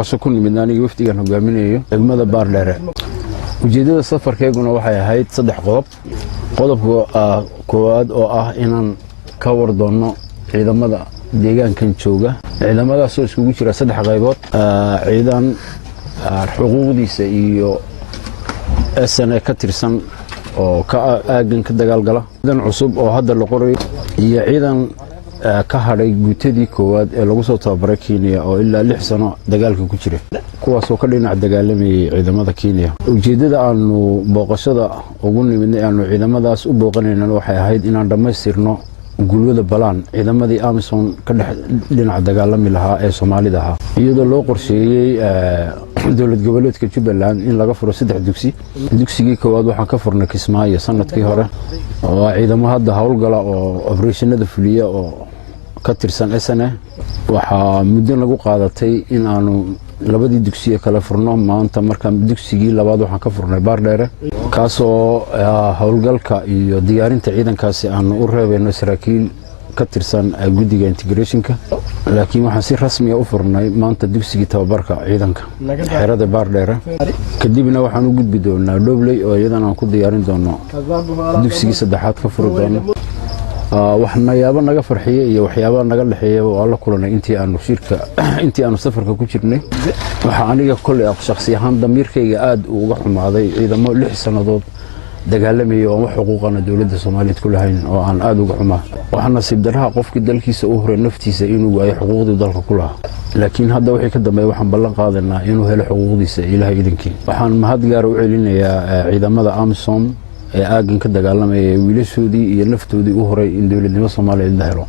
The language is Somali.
booqasho ku nimid aniga wafdigan hogaaminayo degmada Baardheere. Ujeedada safarkeyguna waxay ahayd 3 qodob. Qodobka koowaad oo ah inaan ka war doono ciidamada deegaankan jooga. Ciidamadaas oo isugu jira 3 qaybood. Ciidan xuquuqdiisa iyo SNA ka tirsan oo ka aagan ka dagaalgala. Ciidan cusub oo hadda la qoray iyo ciidan ka hadhay guutadii koowaad ee lagu soo tababaray Kenya oo ilaa 6 sano dagaalka ku jira. kuwaas oo ka dhinac dagaalamay ciidamada Kenya. Ujeedada aanu booqashada ugu nimidnay aanu ciidamadaas u booqanaynaa waxay ahayd inaan dhamaystirno gulwada balaan ciidamadii Amisom ka dhinac dagaalami lahaa ee Soomaalida ahaa. iyadoo loo qorsheeyay dawlad goboleedka Jubbaland in laga furo 3 dugsi. dugsigii koowaad waxaan ka furnay Kismaayo sanadkii hore oo ciidamo hadda hawlgala oo operationada fuliya oo ka tirsan SNA. waxaa muddo lagu qaadatay in aanu labadii dugsi kala furno. maanta markaan dugsigii labaad waxaan ka furnay Baardheere kaasoo hawlgalka iyo diyaarinta ciidankaasi aanu u reebayno saraakiil ka tirsan guddiga integrationka. laakiin waxaan si rasmi ah u furnay maanta dugsigii tababarka ciidanka xerada Baardheere. kadibna waxaan u gudbi doonaa Dhobley oo iyadana aan ku diyaarin doono dugsigii saddexaad ka furi doono. waxna yaabo naga farxiyay iyo waxyaabo naga dhaxeeyay oo la kulanay intii aanu safarka ku jirnay. waxa aniga kulli shakhsi ahaan damiirkayga aad uga xumaaday ciidamo 6 sanadood dagaalamay oo wax xuquuqana dawladda Soomaaliyeed ku lahayn oo aan aad uga xumaa. waxaan nasiib daraha qofkii dalkiisa u horay naftiisa inuu waayo xuquuqdii dalka ku lahaa. laakiin hadda wixii ka dambeeyay waxaan ballan qaadanaa inuu helo xuquuqdiisa Ilaahay idinkii. waxaan mahad gaar u celinayaa ciidamada Amisom ee aagan ka dagaalamay wiilashoodii iyo naftoodii u horay in dawladnimada Soomaaliyeed la helo.